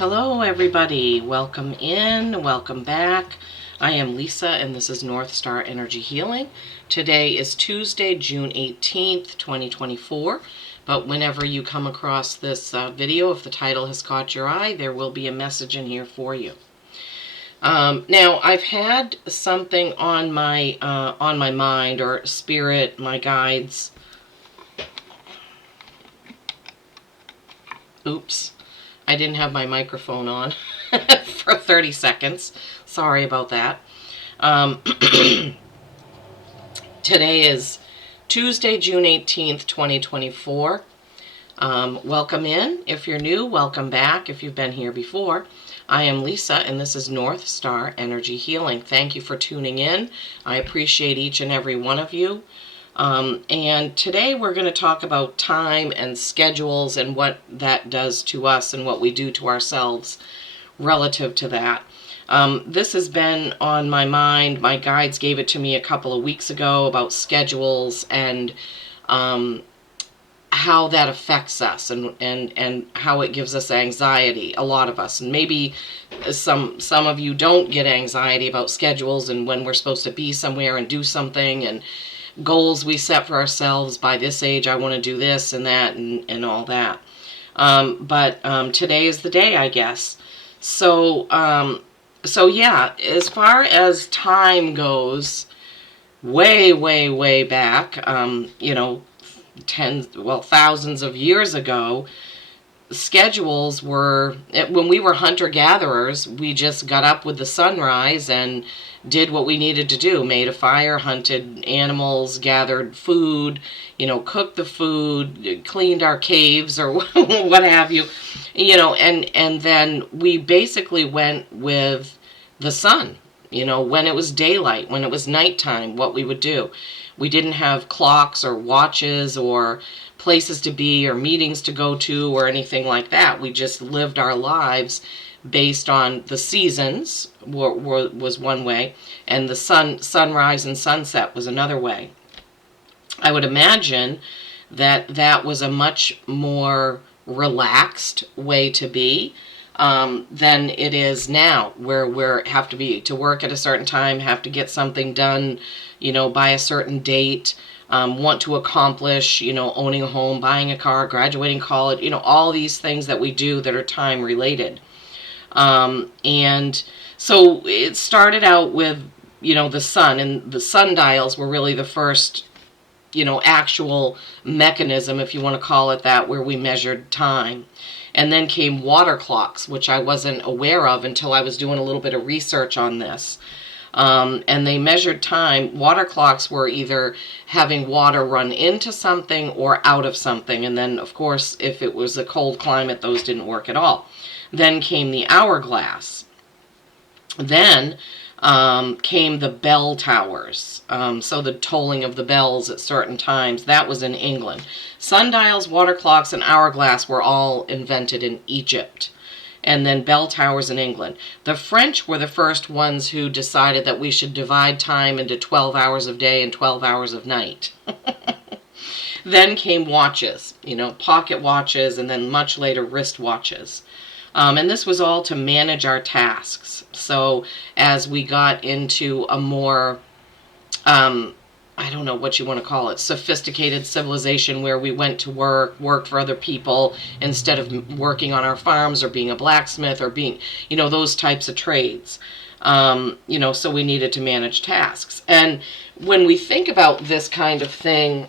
Hello everybody, welcome in, welcome back. I am Lisa and this is North Star Energy Healing. Today is Tuesday, June 18th, 2024. But whenever you come across this video, if the title has caught your eye, there will be a message in here for you. Now, I've had something on my mind, or spirit, my guides. Oops. I didn't have my microphone on for 30 seconds. Sorry about that. Today is Tuesday, June 18th, 2024. Welcome in. If you're new, welcome back. If you've been here before, I am Lisa, and this is North Star Energy Healing. Thank you for tuning in. I appreciate each and every one of you. And today we're going to talk about time and schedules and what that does to us and what we do to ourselves relative to that. This has been on my mind. My guides gave it to me a couple of weeks ago about schedules and how that affects us and how it gives us anxiety, a lot of us. And maybe some of you don't get anxiety about schedules and when we're supposed to be somewhere and do something and goals we set for ourselves. By this age I want to do this and that and all that. But today is the day, I guess. So yeah, as far as time goes, way back, thousands of years ago, schedules were, when we were hunter-gatherers, we just got up with the sunrise and did what we needed to do. Made a fire, hunted animals, gathered food, cooked the food, cleaned our caves or what have you, and then we basically went with the sun, when it was daylight, when it was nighttime, what we would do. We didn't have clocks or watches or places to be or meetings to go to or anything like that. We just lived our lives based on the seasons was one way, and the sunrise and sunset was another way. I would imagine that was a much more relaxed way to be than it is now, where we have to be to work at a certain time, have to get something done, by a certain date, want to accomplish, owning a home, buying a car, graduating college, all these things that we do that are time related. And so it started out with, the sun, and the sundials were really the first, actual mechanism, if you want to call it that, where we measured time. And then came water clocks, which I wasn't aware of until I was doing a little bit of research on this. And they measured time. Water clocks were either having water run into something or out of something. And then, of course, if it was a cold climate, those didn't work at all. Then came the hourglass. Then came the bell towers. So the tolling of the bells at certain times, that was in England. Sundials, water clocks, and hourglass were all invented in Egypt. And then bell towers in England. The French were the first ones who decided that we should divide time into 12 hours of day and 12 hours of night. Then came watches, pocket watches, and then much later wrist watches. And this was all to manage our tasks. So as we got into a more, I don't know what you want to call it, sophisticated civilization where we went to worked for other people instead of working on our farms or being a blacksmith or being, those types of trades. So we needed to manage tasks. And when we think about this kind of thing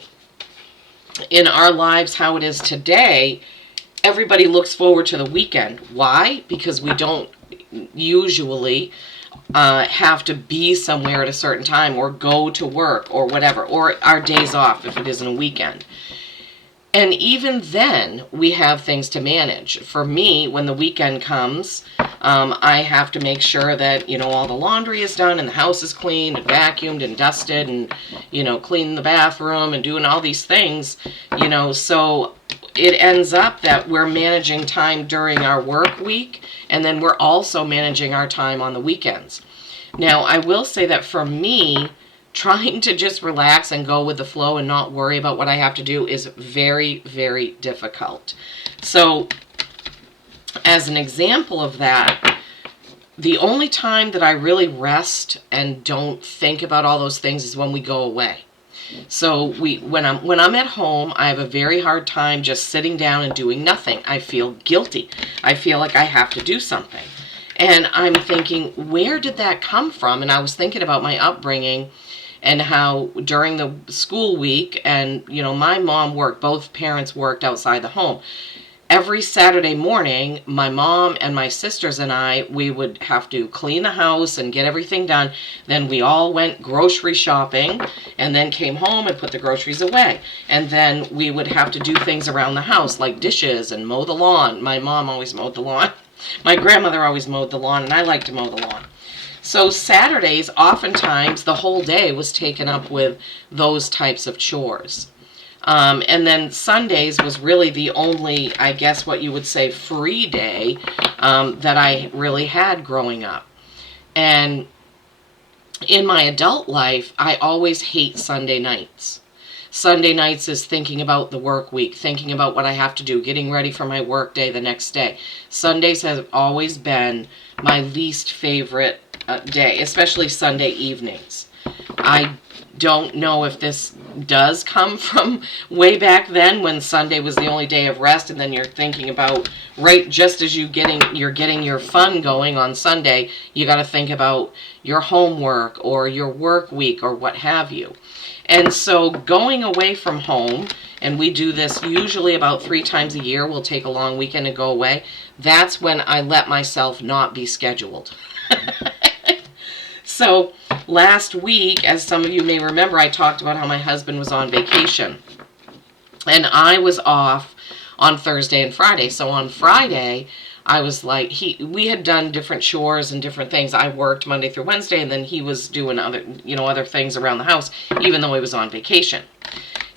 in our lives, how it is today, everybody looks forward to the weekend. Why? Because we don't usually have to be somewhere at a certain time or go to work or whatever, or our days off if it isn't a weekend. And even then, we have things to manage. For me, when the weekend comes, I have to make sure that, all the laundry is done and the house is clean and vacuumed and dusted and, clean the bathroom and doing all these things, so it ends up that we're managing time during our work week, and then we're also managing our time on the weekends. Now, I will say that for me, trying to just relax and go with the flow and not worry about what I have to do is very, very difficult. So as an example of that, the only time that I really rest and don't think about all those things is when we go away. So when I'm at home, I have a very hard time just sitting down and doing nothing. I feel guilty. I feel like I have to do something. And I'm thinking, where did that come from? And I was thinking about my upbringing and how during the school week, and my mom worked, both parents worked outside the home. Every Saturday morning, my mom and my sisters and we would have to clean the house and get everything done. Then we all went grocery shopping and then came home and put the groceries away. And then we would have to do things around the house like dishes and mow the lawn. My mom always mowed the lawn. My grandmother always mowed the lawn, and I like to mow the lawn. So Saturdays, oftentimes, the whole day was taken up with those types of chores. And then Sundays was really the only, I guess what you would say, free day that I really had growing up. And in my adult life, I always hate Sunday nights. Sunday nights is thinking about the work week, thinking about what I have to do, getting ready for my work day the next day. Sundays have always been my least favorite day, especially Sunday evenings. I don't know if this does come from way back then when Sunday was the only day of rest, and then you're thinking about, right, just as you're getting your fun going on Sunday, you got to think about your homework or your work week or what have you. And so going away from home, and we do this usually about 3 times a year, we'll take a long weekend and go away, that's when I let myself not be scheduled. So last week, as some of you may remember, I talked about how my husband was on vacation. And I was off on Thursday and Friday. So on Friday, I was like, we had done different chores and different things. I worked Monday through Wednesday, and then he was doing other things around the house, even though he was on vacation.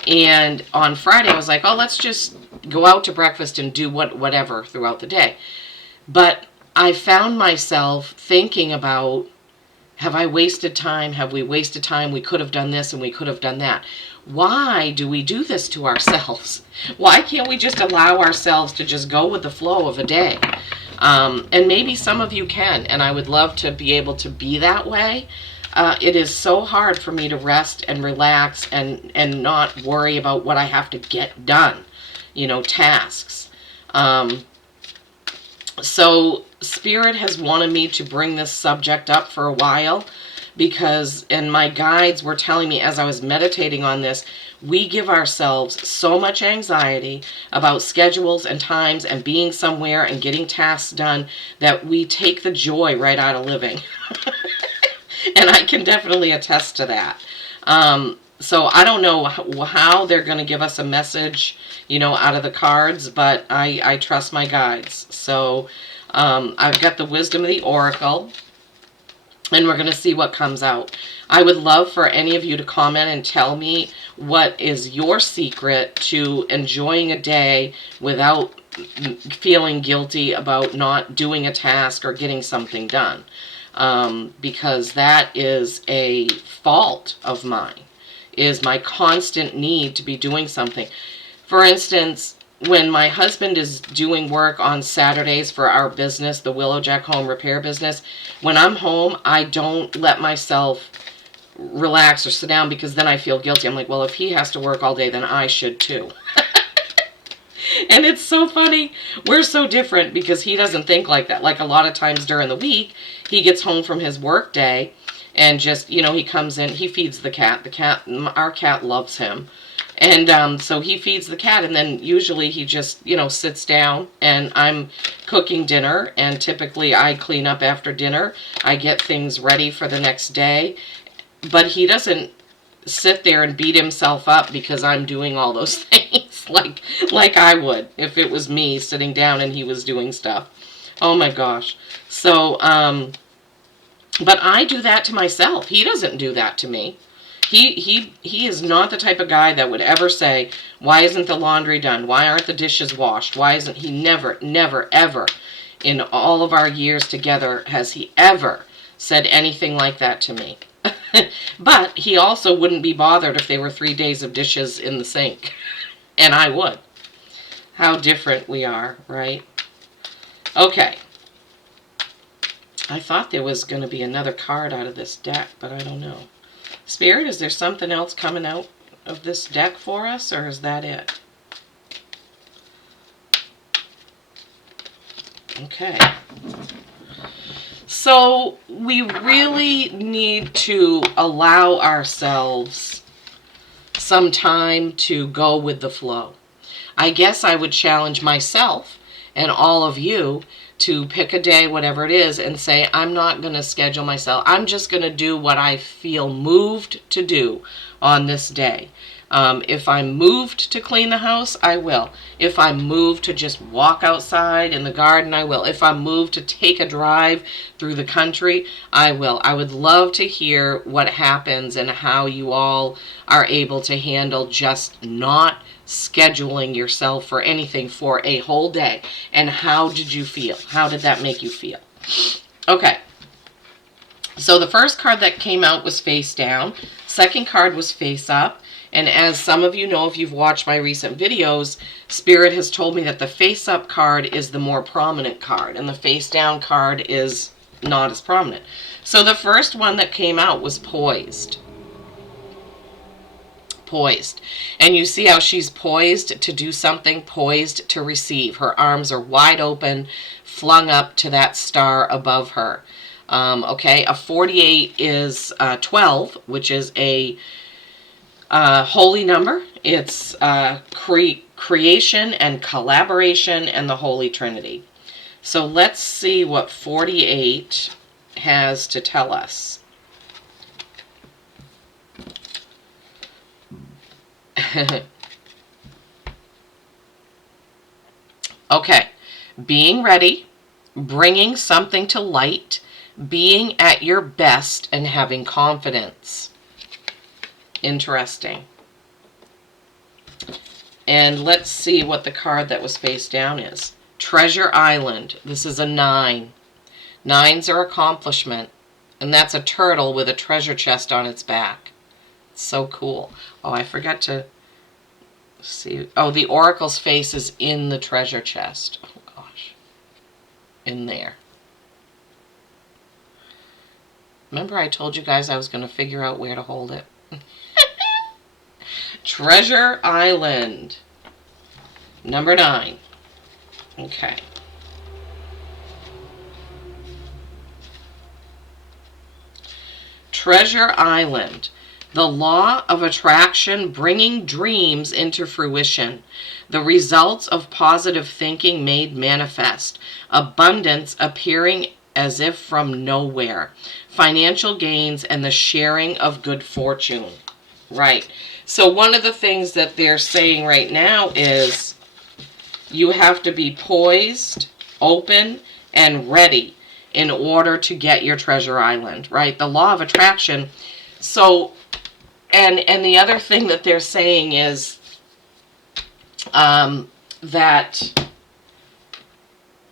And on Friday, I was like, oh, let's just go out to breakfast and do whatever throughout the day. But I found myself thinking about, have I wasted time? Have we wasted time? We could have done this and we could have done that. Why do we do this to ourselves? Why can't we just allow ourselves to just go with the flow of a day? And maybe some of you can, and I would love to be able to be that way. It is so hard for me to rest and relax and not worry about what I have to get done, tasks. So Spirit has wanted me to bring this subject up for a while because, and my guides were telling me as I was meditating on this, we give ourselves so much anxiety about schedules and times and being somewhere and getting tasks done that we take the joy right out of living. And I can definitely attest to that. So I don't know how they're going to give us a message, out of the cards, but I trust my guides. So I've got the wisdom of the oracle, and we're going to see what comes out. I would love for any of you to comment and tell me what is your secret to enjoying a day without feeling guilty about not doing a task or getting something done. Because that is a fault of mine, is my constant need to be doing something. For instance, when my husband is doing work on Saturdays for our business, the Willowjack Home Repair business, when I'm home, I don't let myself relax or sit down because then I feel guilty. I'm like, well, if he has to work all day, then I should too. And it's so funny. We're so different because he doesn't think like that. Like a lot of times during the week, he gets home from his work day and just, he comes in, he feeds the cat. Our cat loves him. And so he feeds the cat, and then usually he just, sits down, and I'm cooking dinner, and typically I clean up after dinner. I get things ready for the next day, but he doesn't sit there and beat himself up because I'm doing all those things like I would if it was me sitting down and he was doing stuff. Oh my gosh. So, but I do that to myself. He doesn't do that to me. He is not the type of guy that would ever say, why isn't the laundry done? Why aren't the dishes washed? Why isn't he never, ever in all of our years together has he ever said anything like that to me. But he also wouldn't be bothered if there were 3 days of dishes in the sink. And I would. How different we are, right? Okay. I thought there was going to be another card out of this deck, but I don't know. Spirit, is there something else coming out of this deck for us, or is that it? Okay. So we really need to allow ourselves some time to go with the flow. I guess I would challenge myself and all of you to pick a day, whatever it is, and say, I'm not going to schedule myself. I'm just going to do what I feel moved to do on this day. If I'm moved to clean the house, I will. If I'm moved to just walk outside in the garden, I will. If I'm moved to take a drive through the country, I will. I would love to hear what happens and how you all are able to handle just not scheduling yourself for anything for a whole day. And how did you feel? How did that make you feel? Okay. So the first card that came out was face down. Second card was face up. And as some of you know, if you've watched my recent videos, Spirit has told me that the face up card is the more prominent card and the face down card is not as prominent. So the first one that came out was poised. Poised. And you see how she's poised to do something, poised to receive. Her arms are wide open, flung up to that star above her. Okay, a 48 is 12, which is a holy number. It's creation and collaboration and the Holy Trinity. So let's see what 48 has to tell us. Okay, being ready, bringing something to light, being at your best, and having confidence. Interesting. And let's see what the card that was face down is. Treasure Island. This is a 9. 9s are accomplishment. And that's a turtle with a treasure chest on its back. It's so cool. Oh, I forgot to see. Oh, the oracle's face is in the treasure chest. Oh, gosh. In there. Remember I told you guys I was going to figure out where to hold it? Treasure Island. Number 9. Okay. Treasure Island. The law of attraction bringing dreams into fruition. The results of positive thinking made manifest. Abundance appearing as if from nowhere. Financial gains and the sharing of good fortune. Right. So one of the things that they're saying right now is you have to be poised, open, and ready in order to get your treasure island, right? The law of attraction. So, and the other thing that they're saying is that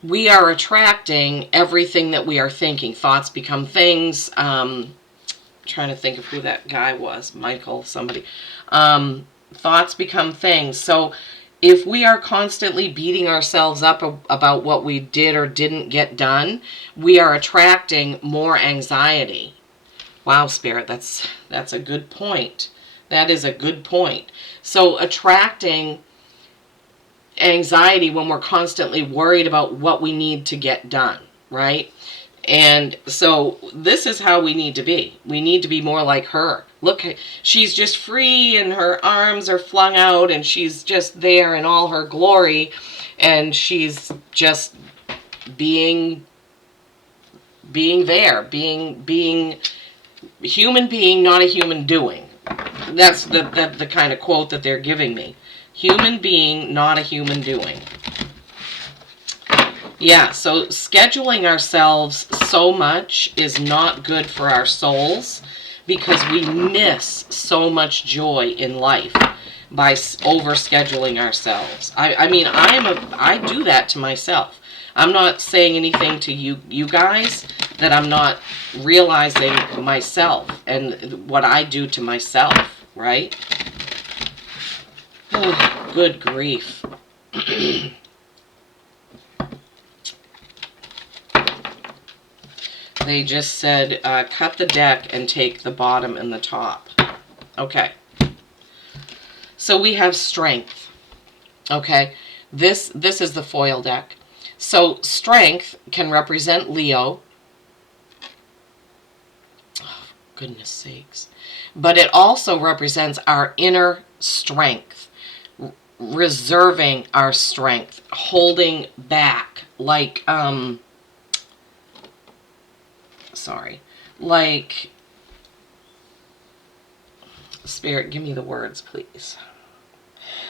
we are attracting everything that we are thinking. Thoughts become things. Trying to think of who that guy was. Michael, somebody. Thoughts become things. So if we are constantly beating ourselves up about what we did or didn't get done, we are attracting more anxiety. Wow, Spirit, that's a good point. That is a good point. So attracting anxiety when we're constantly worried about what we need to get done, right? And so this is how we need to be. We need to be more like her. Look, she's just free and her arms are flung out and she's just there in all her glory. And she's just being there, being human being, not a human doing. That's the kind of quote that they're giving me. Human being, not a human doing. Yeah, so scheduling ourselves so much is not good for our souls because we miss so much joy in life by overscheduling ourselves. I mean, I do that to myself. I'm not saying anything to you guys that I'm not realizing myself and what I do to myself, right? Oh, good grief. They just said, cut the deck and take the bottom and the top. Okay. So we have strength. Okay. This is the foil deck. So strength can represent Leo. Oh, goodness sakes. But it also represents our inner strength. Reserving our strength. Holding back. Like, like, Spirit, give me the words, please.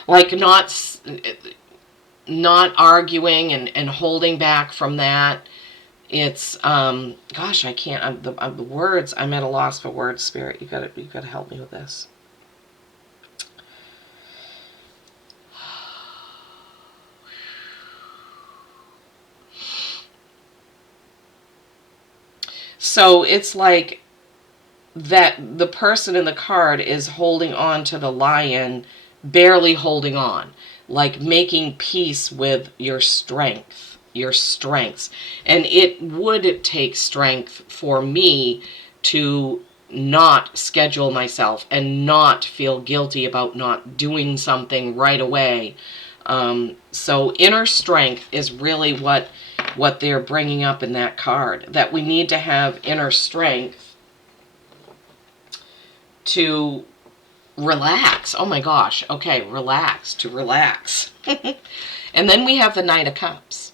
Like not arguing and holding back from that. It's, gosh, I can't, the words, I'm at a loss for words, Spirit. You gotta help me with this. So it's like that the person in the card is holding on to the lion, barely holding on, like making peace with your strength, your strengths. And it would take strength for me to not schedule myself and not feel guilty about not doing something right away. So inner strength is really what they're bringing up in that card, that we need to have inner strength to relax. Oh my gosh. Okay, relax, to relax. And then we have the Knight of Cups.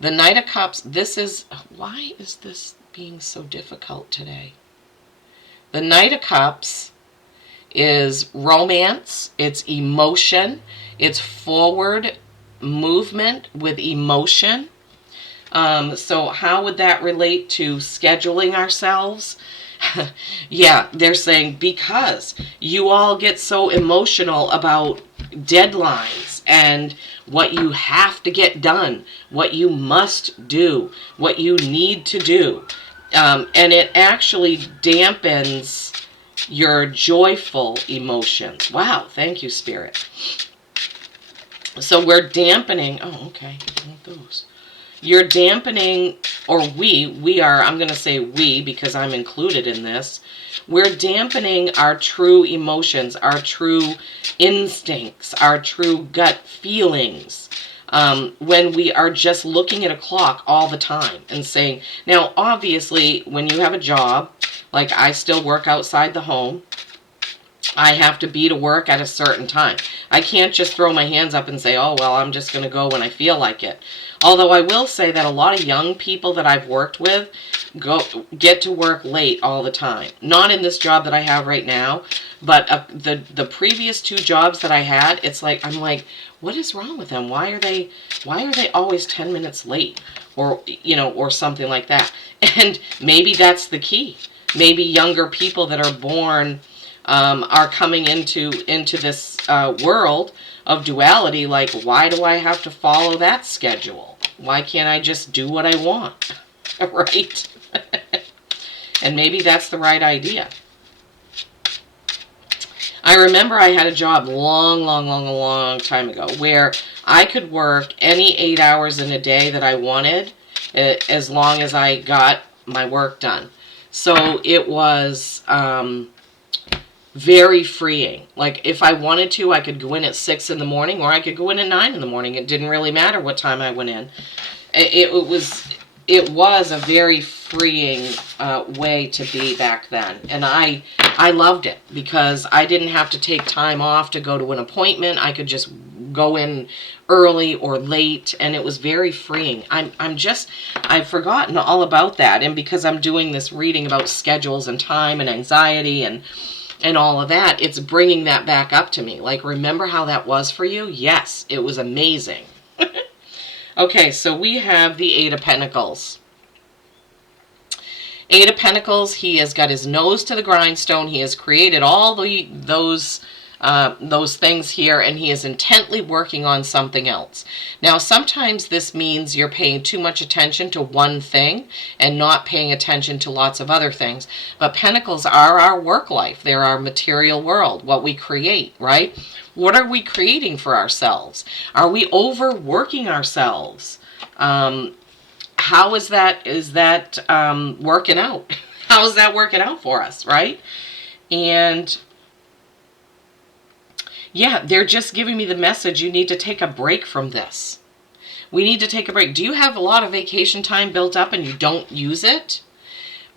The Knight of Cups, this is, why is this being so difficult today? The Knight of Cups is romance, it's emotion, it's forward movement with emotion. So how would that relate to scheduling ourselves? Yeah, they're saying because you all get so emotional about deadlines and what you have to get done, what you must do, what you need to do. And it actually dampens your joyful emotions. Wow, thank you, Spirit. So we're dampening, oh, okay, I want those. You're dampening, or we are, I'm going to say we because I'm included in this. We're dampening our true emotions, our true instincts, our true gut feelings. When we are just looking at a clock all the time and saying, now obviously when you have a job, like I still work outside the home, I have to be to work at a certain time. I can't just throw my hands up and say, oh, well, I'm just going to go when I feel like it. Although I will say that a lot of young people that I've worked with get to work late all the time. Not in this job that I have right now, but the previous two jobs that I had, it's like, I'm like, what is wrong with them? Why are they always 10 minutes late? Or, you know, or something like that. And maybe that's the key. Maybe younger people that are born are coming into this world of duality, like, why do I have to follow that schedule? Why can't I just do what I want? Right? And maybe that's the right idea. I remember I had a job long time ago where I could work any 8 hours in a day that I wanted, as long as I got my work done. So it was very freeing. Like if I wanted to, I could go in at 6 in the morning or I could go in at 9 in the morning. It didn't really matter what time I went in. It was a very freeing way to be back then. And I loved it because I didn't have to take time off to go to an appointment. I could just go in early or late, and it was very freeing. I've forgotten all about that. And because I'm doing this reading about schedules and time and anxiety and all of that, it's bringing that back up to me. Like, remember how that was for you? Yes, it was amazing. Okay, so we have the Eight of Pentacles. Eight of Pentacles, he has got his nose to the grindstone. He has created all those things here, and he is intently working on something else. Now, sometimes this means you're paying too much attention to one thing and not paying attention to lots of other things. But Pentacles are our work life. They're our material world, what we create, right? What are we creating for ourselves? Are we overworking ourselves? how is that working out? How is that working out for us, right? And yeah, they're just giving me the message, you need to take a break from this. We need to take a break. Do you have a lot of vacation time built up and you don't use it?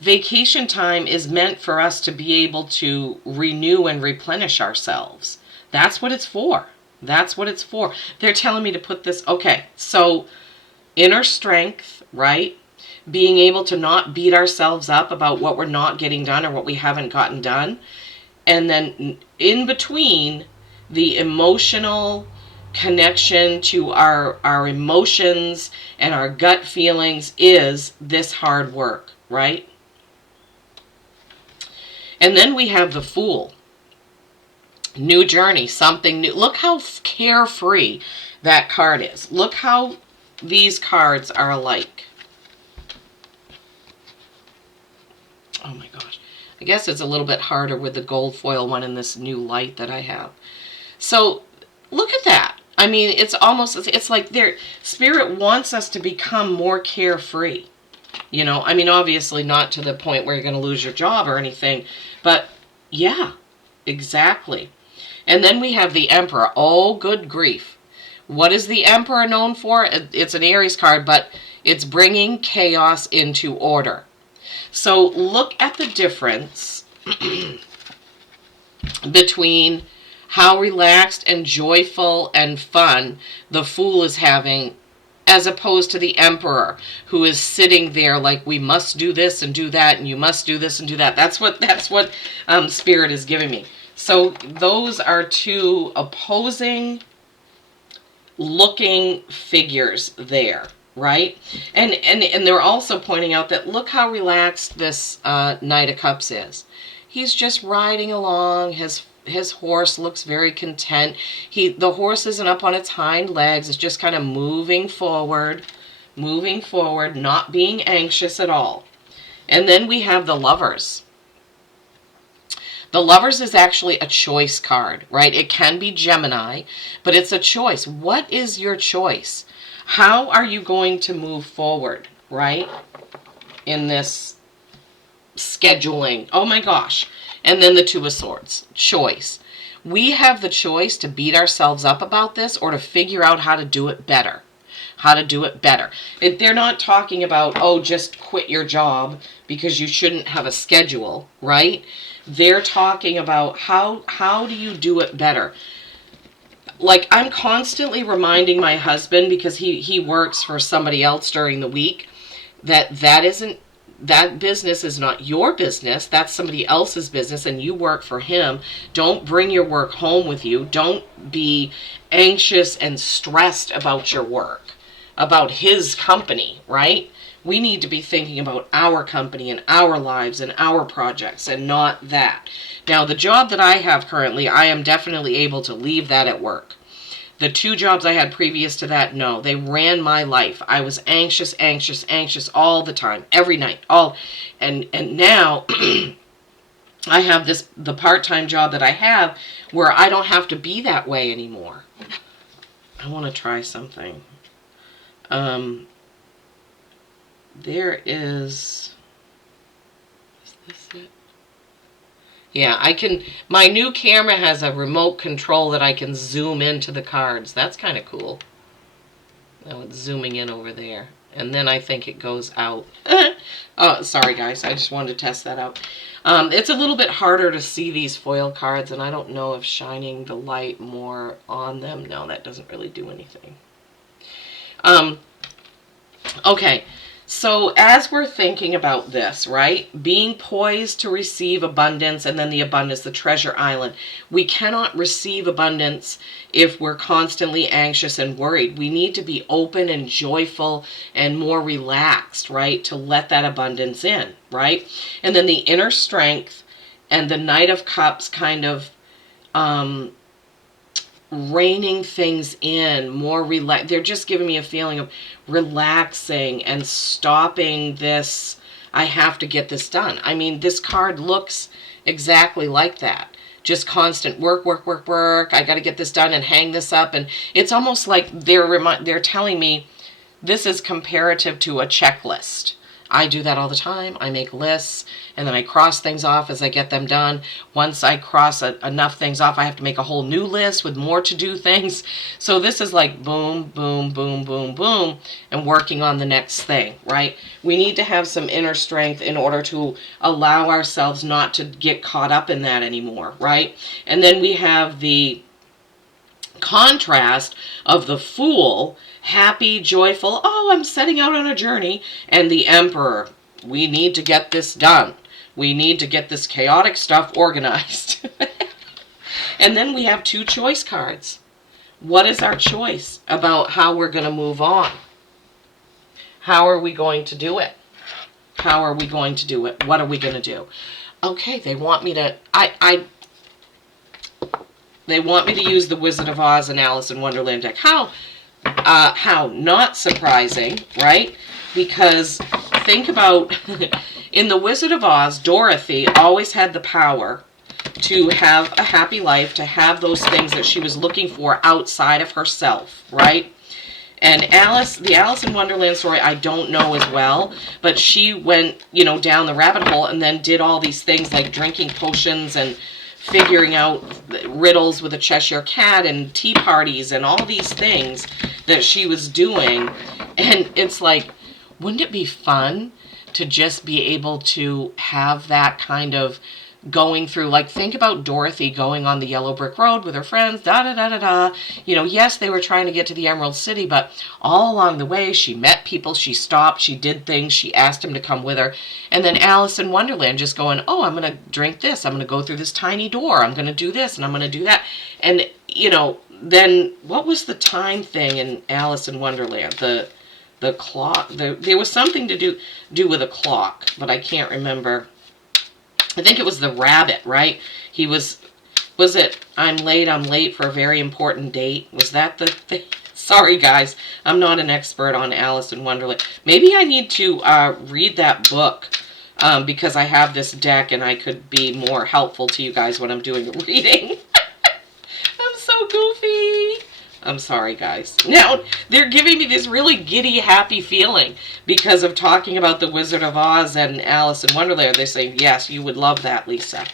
Vacation time is meant for us to be able to renew and replenish ourselves. That's what it's for. That's what it's for. They're telling me to put this. Okay, so inner strength, right? Being able to not beat ourselves up about what we're not getting done or what we haven't gotten done. And then in between, the emotional connection to our emotions and our gut feelings is this hard work, right? And then we have the Fool. New journey, something new. Look how carefree that card is. Look how these cards are alike. Oh my gosh. I guess it's a little bit harder with the gold foil one in this new light that I have. So look at that. I mean, it's like Spirit wants us to become more carefree. You know, I mean, obviously not to the point where you're going to lose your job or anything, but yeah, exactly. And then we have the Emperor. Oh, good grief. What is the Emperor known for? It's an Aries card, but it's bringing chaos into order. So look at the difference between how relaxed and joyful and fun the Fool is having, as opposed to the Emperor, who is sitting there like, we must do this and do that, and you must do this and do that. That's what Spirit is giving me. So those are two opposing looking figures there, right? And they're also pointing out that look how relaxed this Knight of Cups is. He's just riding along. His horse looks very content. The horse isn't up on its hind legs. It's just kind of moving forward, not being anxious at all. And then we have the Lovers. The Lovers is actually a choice card, right? It can be Gemini, but it's a choice. What is your choice? How are you going to move forward, right? In this scheduling. Oh my gosh. And then the Two of Swords. Choice. We have the choice to beat ourselves up about this or to figure out how to do it better. How to do it better. They're not talking about, oh, just quit your job because you shouldn't have a schedule, right? They're talking about how do you do it better? Like, I'm constantly reminding my husband, because he works for somebody else during the week, that business is not your business. That's somebody else's business, and you work for him. Don't bring your work home with you. Don't be anxious and stressed about your work, about his company, right? We need to be thinking about our company and our lives and our projects and not that. Now, the job that I have currently, I am definitely able to leave that at work. The two jobs I had previous to that, no, they ran my life. I was anxious all the time, every night, and now I have the part-time job that I have where I don't have to be that way anymore. I want to try something. There is this it? Yeah, I can, my new camera has a remote control that I can zoom into the cards. That's kind of cool. Now it's zooming in over there. And then I think it goes out. Oh, sorry guys, I just wanted to test that out. It's a little bit harder to see these foil cards, and I don't know if shining the light more on them. No, that doesn't really do anything. Okay. So as we're thinking about this, right, being poised to receive abundance, and then the abundance, the treasure island, we cannot receive abundance if we're constantly anxious and worried. We need to be open and joyful and more relaxed, right, to let that abundance in, right? And then the inner strength and the Knight of Cups kind of reining things in, more relax. They're just giving me a feeling of relaxing and stopping this, I have to get this done. I mean, this card looks exactly like that. Just constant work. I got to get this done and hang this up. And it's almost like they're telling me, This is comparative to a checklist. I do that all the time. I make lists and then I cross things off as I get them done. Once I cross enough things off, I have to make a whole new list with more to do things. So this is like boom, boom, boom, boom, boom, and working on the next thing, right? We need to have some inner strength in order to allow ourselves not to get caught up in that anymore, right? And then we have the contrast of the Fool, happy, joyful, oh, I'm setting out on a journey, and the Emperor, we need to get this done. We need to get this chaotic stuff organized. And then we have 2 choice cards. What is our choice about how we're going to move on? How are we going to do it? How are we going to do it? What are we going to do? Okay, they want me to, they want me to use the Wizard of Oz and Alice in Wonderland deck. How? Not surprising, right? Because think about, in the Wizard of Oz, Dorothy always had the power to have a happy life, to have those things that she was looking for outside of herself, right? And Alice, the Alice in Wonderland story, I don't know as well, but she went, down the rabbit hole and then did all these things like drinking potions and figuring out riddles with a Cheshire Cat and tea parties and all these things that she was doing. And it's like, wouldn't it be fun to just be able to have that kind of going through, like, think about Dorothy going on the yellow brick road with her friends, da-da-da-da-da. Yes, they were trying to get to the Emerald City, but all along the way, she met people, she stopped, she did things, she asked him to come with her. And then Alice in Wonderland just going, oh, I'm going to drink this, I'm going to go through this tiny door, I'm going to do this, and I'm going to do that. And, then what was the time thing in Alice in Wonderland? The clock, there was something to do with a clock, but I can't remember. I think it was the rabbit, right? He was it, I'm late for a very important date? Was that the thing? Sorry, guys. I'm not an expert on Alice in Wonderland. Maybe I need to read that book because I have this deck and I could be more helpful to you guys when I'm doing a reading. I'm so goofy. I'm sorry, guys. Now, they're giving me this really giddy, happy feeling because of talking about the Wizard of Oz and Alice in Wonderland. They say, yes, you would love that, Lisa.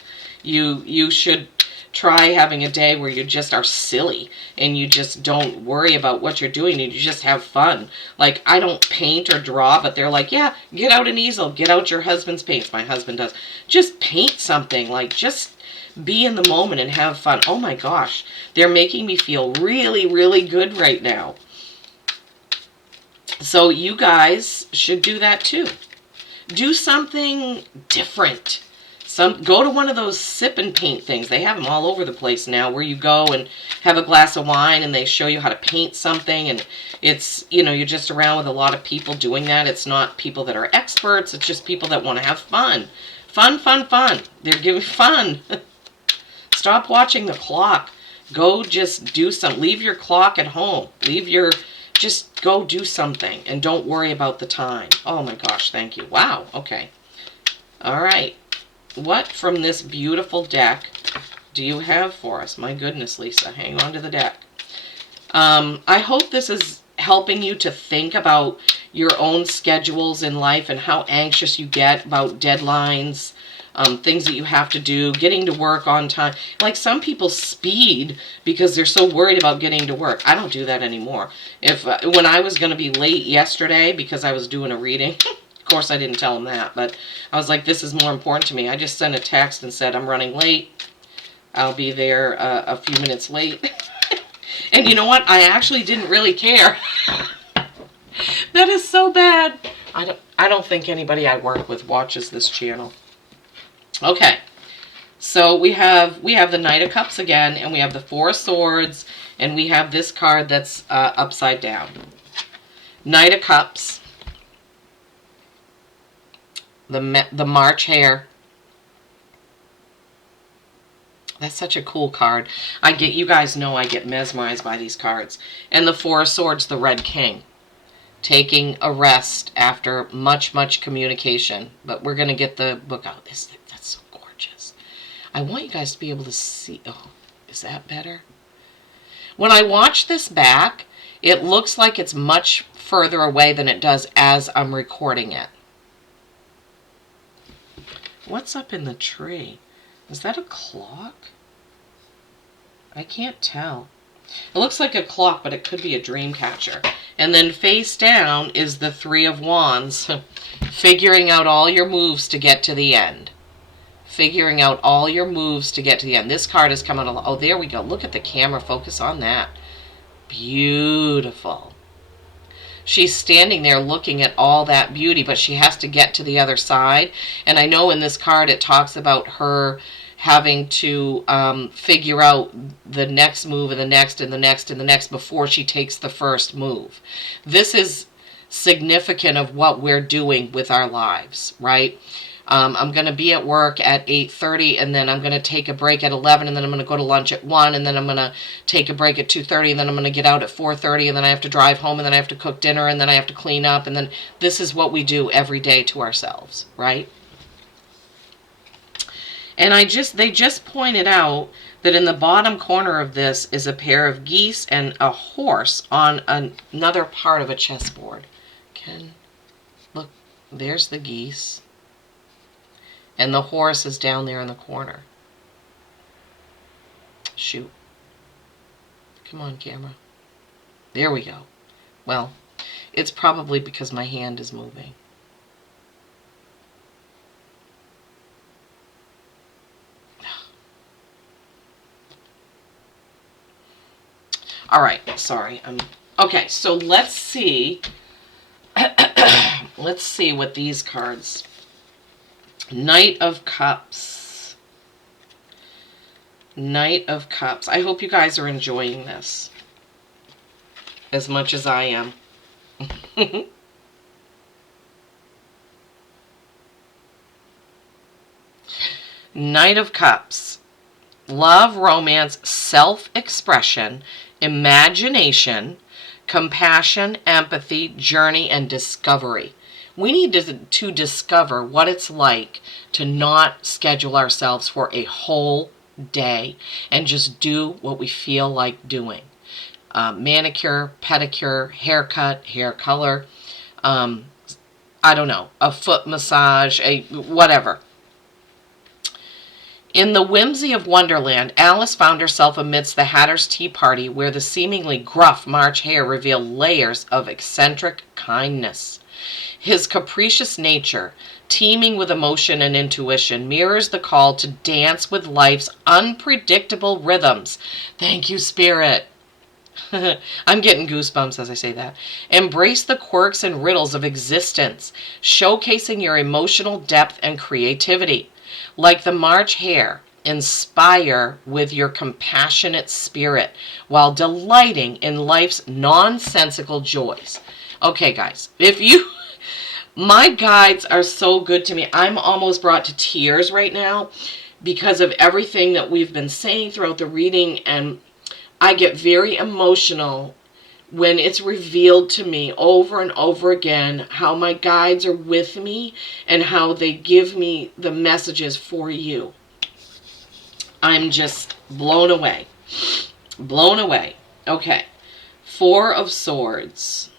You should try having a day where you just are silly and you just don't worry about what you're doing and you just have fun. Like, I don't paint or draw, but they're like, yeah, get out an easel, get out your husband's paints. My husband does. Just paint something, like, just be in the moment and have fun. Oh my gosh, they're making me feel really, really good right now. So you guys should do that too. Do something different. Go to one of those sip and paint things. They have them all over the place now where you go and have a glass of wine and they show you how to paint something, and it's, you're just around with a lot of people doing that. It's not people that are experts. It's just people that want to have fun. Fun, fun, fun. They're giving fun. Stop watching the clock. Go just do something. Leave your clock at home. Just go do something and don't worry about the time. Oh my gosh, thank you. Wow, okay. All right. What from this beautiful deck do you have for us? My goodness, Lisa, hang on to the deck. I hope this is helping you to think about your own schedules in life and how anxious you get about deadlines, things that you have to do, getting to work on time. Like, some people speed because they're so worried about getting to work. I don't do that anymore. When I was going to be late yesterday because I was doing a reading, of course I didn't tell them that, but I was like, this is more important to me. I just sent a text and said, I'm running late. I'll be there a few minutes late. And you know what? I actually didn't really care. That is so bad. I don't think anybody I work with watches this channel. Okay, so we have the Knight of Cups again, and we have the Four of Swords, and we have this card that's upside down. Knight of Cups, the March Hare. That's such a cool card. You guys know I get mesmerized by these cards. And the Four of Swords, the Red King, taking a rest after much, much communication. But we're going to get the book out. That's so gorgeous. I want you guys to be able to see. Oh, is that better? When I watch this back, it looks like it's much further away than it does as I'm recording it. What's up in the tree? Is that a clock? I can't tell. It looks like a clock, but it could be a dream catcher. And then face down is the Three of Wands, figuring out all your moves to get to the end. Figuring out all your moves to get to the end. This card is coming along. Oh, there we go. Look at the camera. Focus on that. Beautiful. She's standing there looking at all that beauty, but she has to get to the other side. And I know in this card it talks about her having to figure out the next move and the next and the next and the next before she takes the first move. This is significant of what we're doing with our lives, right? I'm going to be at work at 8:30, and then I'm going to take a break at 11, and then I'm going to go to lunch at 1, and then I'm going to take a break at 2:30, and then I'm going to get out at 4:30, and then I have to drive home, and then I have to cook dinner, and then I have to clean up, and then this is what we do every day to ourselves, right? And they just pointed out that in the bottom corner of this is a pair of geese and a horse on another part of a chessboard. Look, there's the geese. And the horse is down there in the corner. Shoot. Come on, camera. There we go. Well, it's probably because my hand is moving. All right, sorry. Okay, so let's see. Let's see what these cards. Knight of Cups. Knight of Cups. I hope you guys are enjoying this as much as I am. Knight of Cups. Love, romance, self-expression, imagination, compassion, empathy, journey, and discovery. We need to discover what it's like to not schedule ourselves for a whole day and just do what we feel like doing. Manicure, pedicure, haircut, hair color, I don't know, a foot massage, whatever. In the whimsy of Wonderland, Alice found herself amidst the Hatter's Tea Party, where the seemingly gruff March Hare revealed layers of eccentric kindness. His capricious nature, teeming with emotion and intuition, mirrors the call to dance with life's unpredictable rhythms. Thank you, Spirit. I'm getting goosebumps as I say that. Embrace the quirks and riddles of existence, showcasing your emotional depth and creativity. Like the March Hare, inspire with your compassionate spirit while delighting in life's nonsensical joys. Okay, guys, my guides are so good to me. I'm almost brought to tears right now because of everything that we've been saying throughout the reading, and I get very emotional when it's revealed to me over and over again how my guides are with me and how they give me the messages for you. I'm just blown away. Blown away. Okay. Four of Swords.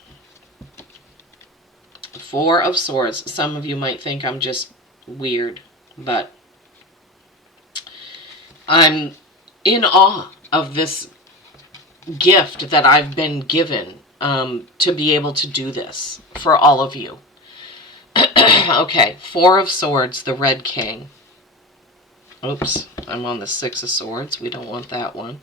Four of Swords. Some of you might think I'm just weird, but I'm in awe of this gift that I've been given to be able to do this for all of you. Okay, Four of Swords, the Red King. Oops, I'm on the Six of Swords. We don't want that one.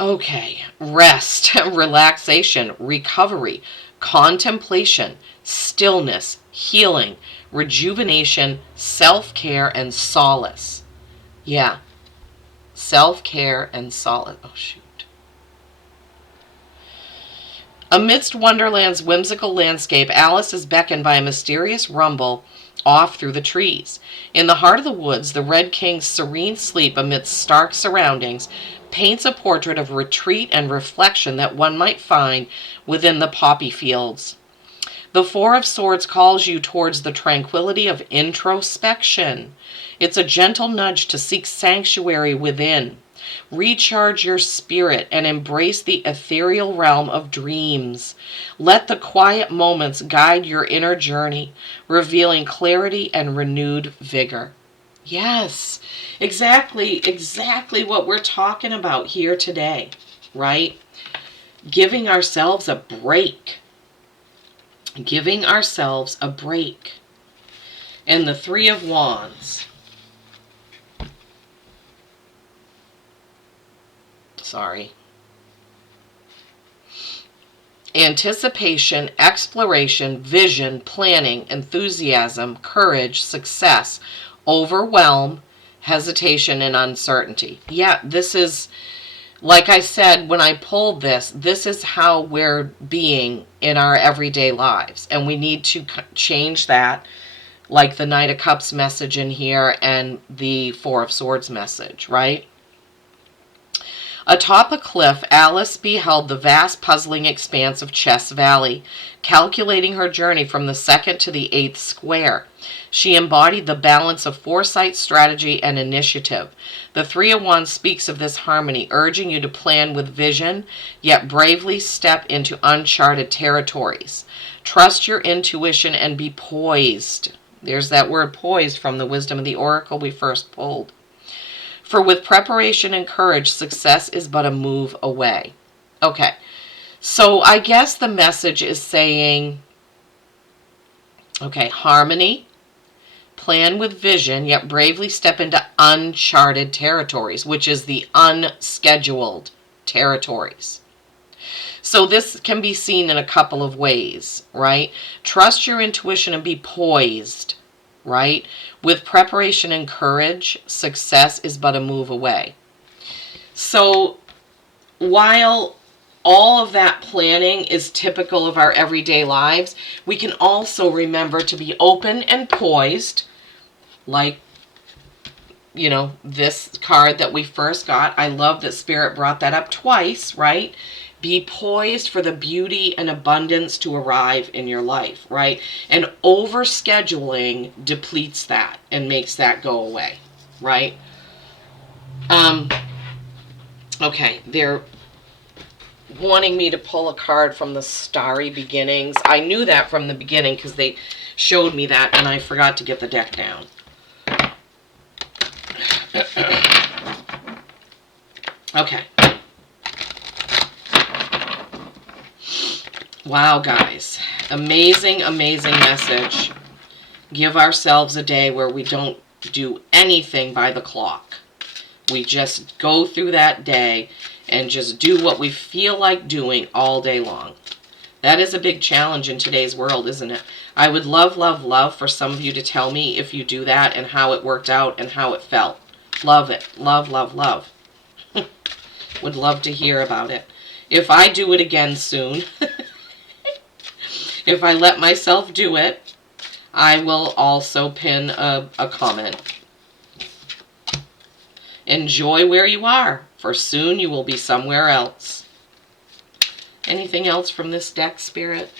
Okay, rest, relaxation, recovery, contemplation, stillness, healing, rejuvenation, self-care, and solace. Yeah, self-care and solace. Oh, shoot. Amidst Wonderland's whimsical landscape, Alice is beckoned by a mysterious rumble off through the trees. In the heart of the woods, the Red King's serene sleep amidst stark surroundings paints a portrait of retreat and reflection that one might find within the poppy fields. The Four of Swords calls you towards the tranquility of introspection. It's a gentle nudge to seek sanctuary within, Recharge your spirit and embrace the ethereal realm of dreams. Let the quiet moments guide your inner journey, revealing clarity and renewed vigor. Yes, exactly what we're talking about here today, right? Giving ourselves a break. Giving ourselves a break. And the Three of Wands. Sorry. Anticipation, exploration, vision, planning, enthusiasm, courage, success, overwhelm, hesitation, and uncertainty. Yeah, this is, like I said when I pulled this, this is how we're being in our everyday lives. And we need to change that, like the Knight of Cups message in here and the Four of Swords message, right? Atop a cliff, Alice beheld the vast, puzzling expanse of Chess Valley, calculating her journey from the 2nd to the 8th square. She embodied the balance of foresight, strategy, and initiative. The Three of Wands speaks of this harmony, urging you to plan with vision, yet bravely step into uncharted territories. Trust your intuition and be poised. There's that word poised from the Wisdom of the Oracle we first pulled. For with preparation and courage, success is but a move away. Okay, so I guess the message is saying, okay, harmony, plan with vision, yet bravely step into uncharted territories, which is the unscheduled territories. So this can be seen in a couple of ways, right? Trust your intuition and be poised, right? With preparation and courage, success is but a move away. So while all of that planning is typical of our everyday lives, we can also remember to be open and poised, like, you know, this card that we first got. I love that Spirit brought that up twice, right? Be poised for the beauty and abundance to arrive in your life, right? And overscheduling depletes that and makes that go away, right? Okay, they're wanting me to pull a card from the Starry Beginnings. I knew that from the beginning because they showed me that and I forgot to get the deck down. Okay. Wow, guys. Amazing, amazing message. Give ourselves a day where we don't do anything by the clock. We just go through that day and just do what we feel like doing all day long. That is a big challenge in today's world, isn't it? I would love, love, love for some of you to tell me if you do that and how it worked out and how it felt. Love it. Love, love, love. Would love to hear about it. If I do it again soon, if I let myself do it, I will also pin a comment. Enjoy where you are, for soon you will be somewhere else. Anything else from this deck, Spirit?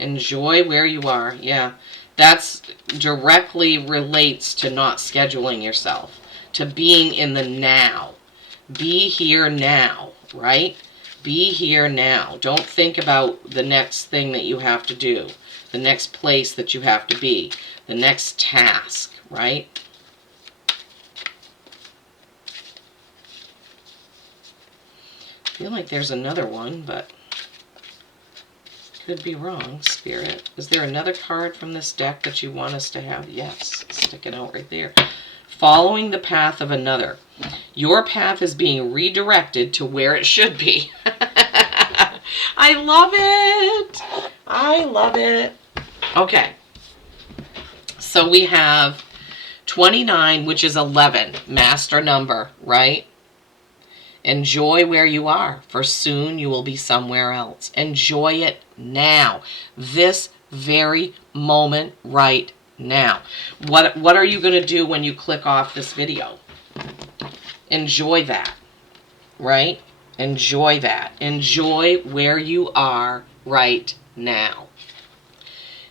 Enjoy where you are. Yeah, that's directly relates to not scheduling yourself, to being in the now. Be here now, right? Be here now. Don't think about the next thing that you have to do, the next place that you have to be, the next task, right? I feel like there's another one, but could be wrong, Spirit. Is there another card from this deck that you want us to have? Yes, sticking out right there. Following the path of another. Your path is being redirected to where it should be. I love it. I love it. Okay. So we have 29, which is 11, master number, right? Enjoy where you are, for soon you will be somewhere else. Enjoy it now. This very moment right now. What are you going to do when you click off this video? Enjoy that, right? Enjoy that. Enjoy where you are right now.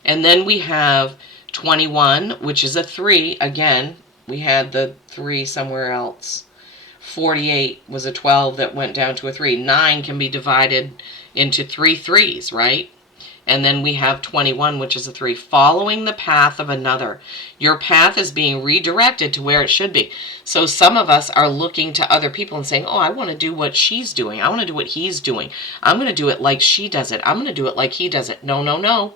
And then we have 21, which is a 3. Again, we had the 3 somewhere else. 48 was a 12 that went down to a 3. 9 can be divided into 3 threes, right? And then we have 21, which is a 3. Following the path of another. Your path is being redirected to where it should be. So some of us are looking to other people and saying, oh, I want to do what she's doing. I want to do what he's doing. I'm going to do it like she does it. I'm going to do it like he does it. No, no, no.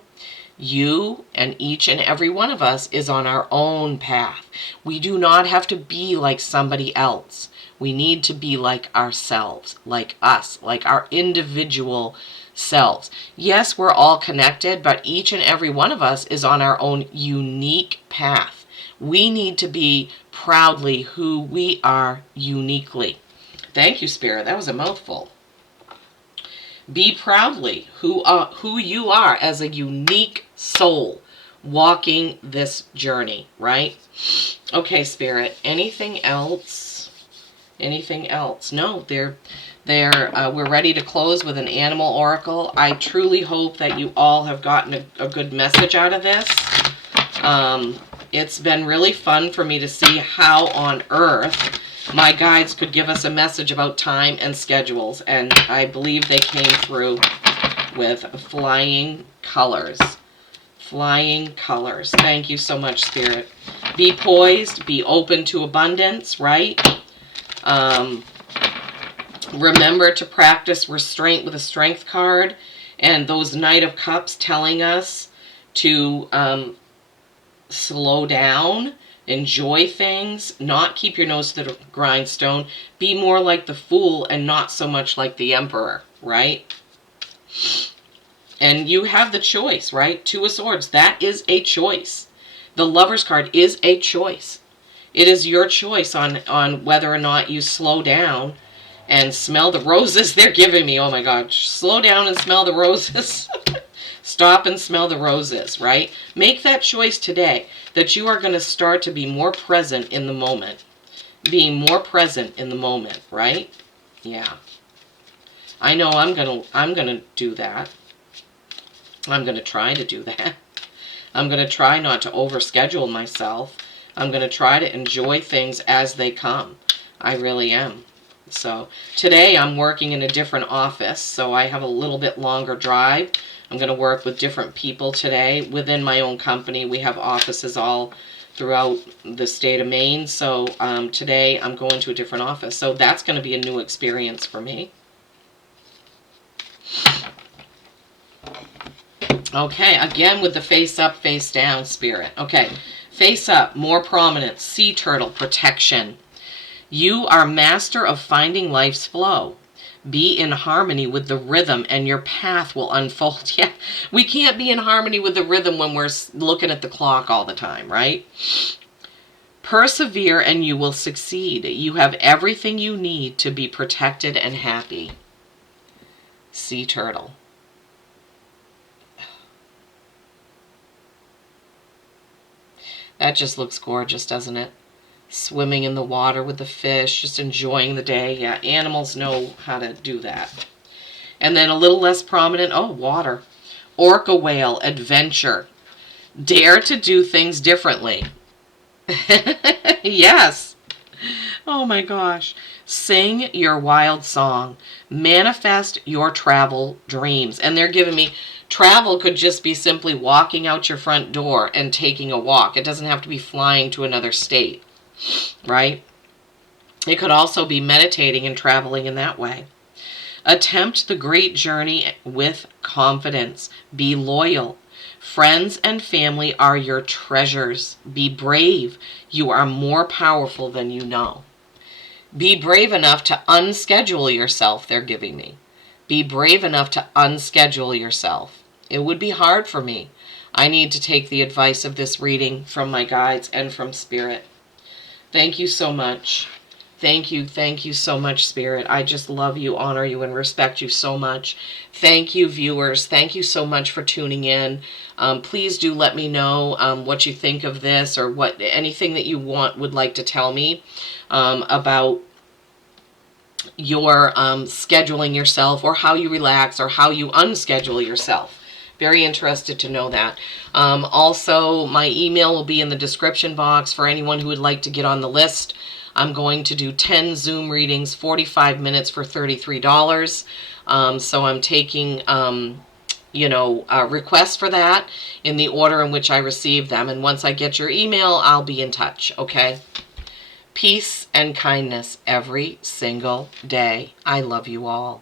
You and each and every one of us is on our own path. We do not have to be like somebody else. We need to be like ourselves, like us, like our individual selves. Yes, we're all connected, but each and every one of us is on our own unique path. We need to be proudly who we are uniquely. Thank you, Spirit. That was a mouthful. Be proudly who you are as a unique soul walking this journey, right? Okay, Spirit. Anything else? Anything else? No, we're ready to close with an animal oracle. I truly hope that you all have gotten a good message out of this. It's been really fun for me to see how on earth my guides could give us a message about time and schedules, and I believe they came through with flying colors. Flying colors. Thank you so much, Spirit. Be poised, be open to abundance, right? Remember to practice restraint with a strength card, and those Knight of Cups telling us to slow down, enjoy things, not keep your nose to the grindstone, be more like the Fool and not so much like the Emperor, right? And you have the choice, right? 2 of Swords, that is a choice. The Lover's card is a choice. It is your choice on whether or not you slow down and smell the roses they're giving me. Oh my God, slow down and smell the roses. Stop and smell the roses, right? Make that choice today that you are going to start to be more present in the moment. Being more present in the moment, right? Yeah. I know I'm going to do that. I'm going to try to do that. I'm going to try not to overschedule myself. I'm going to try to enjoy things as they come. I really am. So today I'm working in a different office, so I have a little bit longer drive. I'm going to work with different people today within my own company. We have offices all throughout the state of Maine, so today I'm going to a different office. So that's going to be a new experience for me. Okay, again with the face up, face down Spirit. Okay, face up, more prominent, sea turtle, protection. You are master of finding life's flow. Be in harmony with the rhythm and your path will unfold. Yeah, we can't be in harmony with the rhythm when we're looking at the clock all the time, right? Persevere and you will succeed. You have everything you need to be protected and happy. Sea turtle. That just looks gorgeous, doesn't it? Swimming in the water with the fish, just enjoying the day. Yeah, animals know how to do that. And then a little less prominent, oh, water. Orca whale, adventure. Dare to do things differently. Yes. Oh my gosh. Sing your wild song. Manifest your travel dreams. And they're giving me, travel could just be simply walking out your front door and taking a walk. It doesn't have to be flying to another state, right? It could also be meditating and traveling in that way. Attempt the great journey with confidence. Be loyal. Friends and family are your treasures. Be brave. You are more powerful than you know. Be brave enough to unschedule yourself, they're giving me. Be brave enough to unschedule yourself. It would be hard for me. I need to take the advice of this reading from my guides and from Spirit. Thank you so much. Thank you so much, Spirit. I just love you, honor you, and respect you so much. Thank you, viewers. Thank you so much for tuning in. Please do let me know what you think of this or anything that you would like to tell me about your scheduling yourself, or how you relax, or how you unschedule yourself. Very interested to know that. Also, my email will be in the description box for anyone who would like to get on the list. I'm going to do 10 Zoom readings, 45 minutes for $33. So I'm taking, requests for that in the order in which I receive them. And once I get your email, I'll be in touch, okay? Peace and kindness every single day. I love you all.